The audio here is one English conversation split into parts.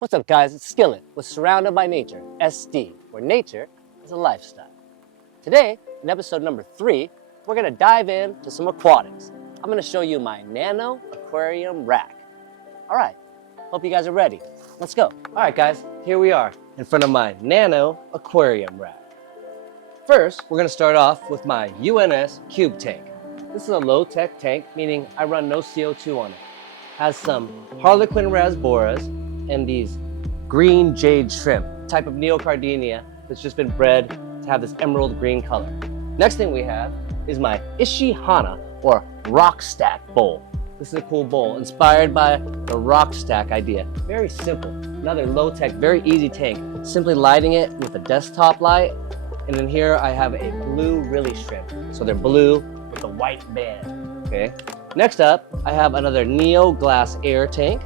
What's up guys, it's Skillet with Surrounded by Nature, SD, where nature is a lifestyle. Today, in episode number 3, we're going to dive into some aquatics. I'm going to show you my Nano aquarium rack. Alright, hope you guys are ready. Let's go. Alright guys, here we are in front of my Nano aquarium rack. First, we're going to start off with my UNS cube tank. This is a low-tech tank, meaning I run no CO2 on it. Has some Harlequin rasboras and these green jade shrimp, type of neocardinia that's just been bred to have this emerald green color. Next thing we have is my Ishihana or rock stack bowl. This is a cool bowl inspired by the rock stack idea. Very simple, another low-tech, very easy tank. Simply lighting it with a desktop light. And then here I have a blue Rilly shrimp. So they're blue with a white band, okay? Next up, I have another Neo glass air tank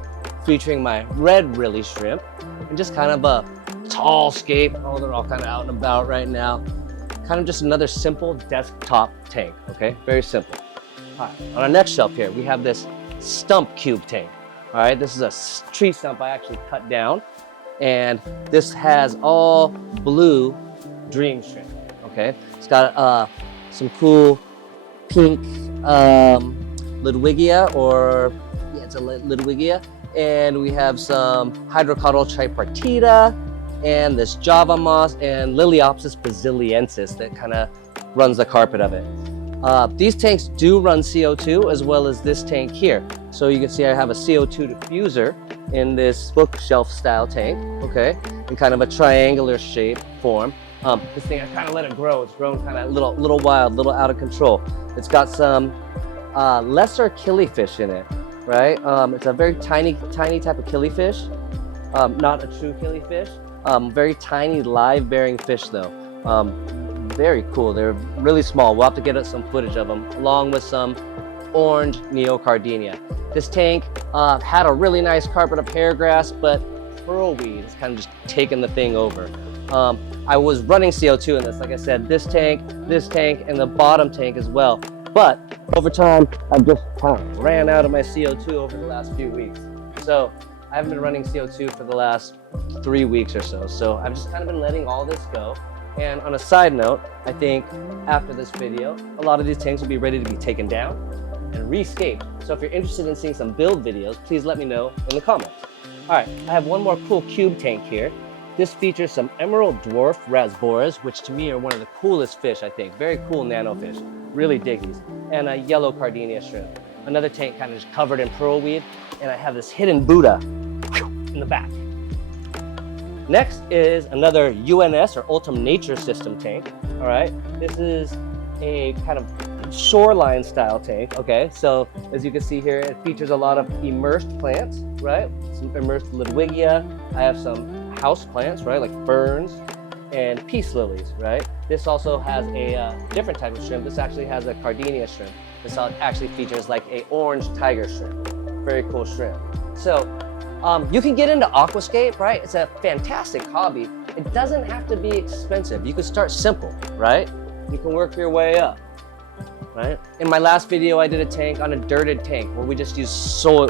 featuring my red Rilly shrimp and just kind of a tall scape. Oh, they're all kind of out and about right now. Kind of just another simple desktop tank, okay? Very simple. All right, on our next shelf here, we have this stump cube tank. All right, this is a tree stump I actually cut down. And this has all blue dream shrimp, okay? It's got some cool pink Ludwigia, or yeah, it's a Ludwigia. And we have some Hydrocotyl tripartita, and this Java moss, and Liliopsis brasiliensis that kind of runs the carpet of it. These tanks do run CO2 as well as this tank here. So you can see I have a CO2 diffuser in this bookshelf style tank, okay? In kind of a triangular shape form. This thing, I kind of let it grow. It's grown kind of little wild, little out of control. It's got some lesser killifish in it, right? It's a very tiny type of killifish, not a true killifish. Very tiny live bearing fish though. Very cool. They're really small. We'll have to get some footage of them along with some orange neocardinia. This tank had a really nice carpet of hair grass, but pearlweed has kind of just taken the thing over. I was running CO2 in this, like I said, this tank, and the bottom tank as well. But over time, I've just kind of ran out of my CO2 over the last few weeks. So I haven't been running CO2 for the last 3 weeks or so. So I've just kind of been letting all this go. And on a side note, I think after this video, a lot of these tanks will be ready to be taken down and rescaped. So if you're interested in seeing some build videos, please let me know in the comments. All right, I have one more cool cube tank here. This features some emerald dwarf rasboras, which to me are one of the coolest fish, I think. Very cool nano fish, really dig these. And a yellow cardinia shrimp. Another tank kind of just covered in pearlweed. And I have this hidden Buddha in the back. Next is another UNS or Ultim Nature System tank, all right? This is a kind of shoreline style tank, okay? So as you can see here, it features a lot of immersed plants, right? Some immersed Ludwigia. I have some house plants, right? Like ferns and peace lilies, right? This also has a different type of shrimp. This actually has a cardinia shrimp. This actually features like a orange tiger shrimp. Very cool shrimp. So you can get into aquascape, right? It's a fantastic hobby. It doesn't have to be expensive. You can start simple, right? You can work your way up, right? In my last video, I did a tank on a dirted tank where we just use soil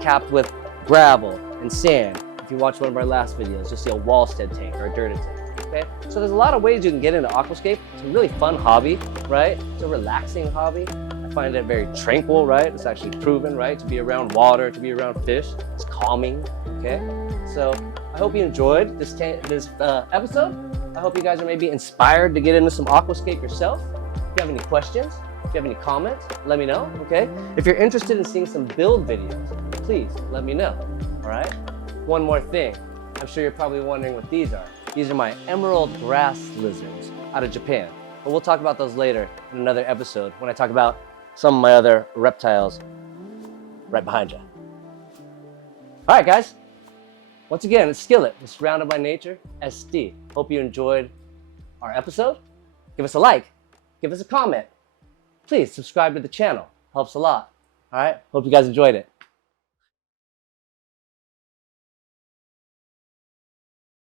capped with gravel and sand. If you watch one of our last videos, you'll see a wallstead tank or a dirted tank, okay? So there's a lot of ways you can get into aquascape. It's a really fun hobby, right? It's a relaxing hobby. I find it very tranquil, right? It's actually proven, right? To be around water, to be around fish. It's calming, okay? So I hope you enjoyed this episode. I hope you guys are maybe inspired to get into some aquascape yourself. If you have any questions, if you have any comments, let me know, okay? If you're interested in seeing some build videos, please let me know, all right? One more thing, I'm sure you're probably wondering what these are. These are my emerald grass lizards out of Japan. But we'll talk about those later in another episode when I talk about some of my other reptiles right behind you. All right, guys. Once again, it's Skillet, it's Surrounded by Nature, SD. Hope you enjoyed our episode. Give us a like, give us a comment. Please subscribe to the channel, helps a lot. All right, hope you guys enjoyed it.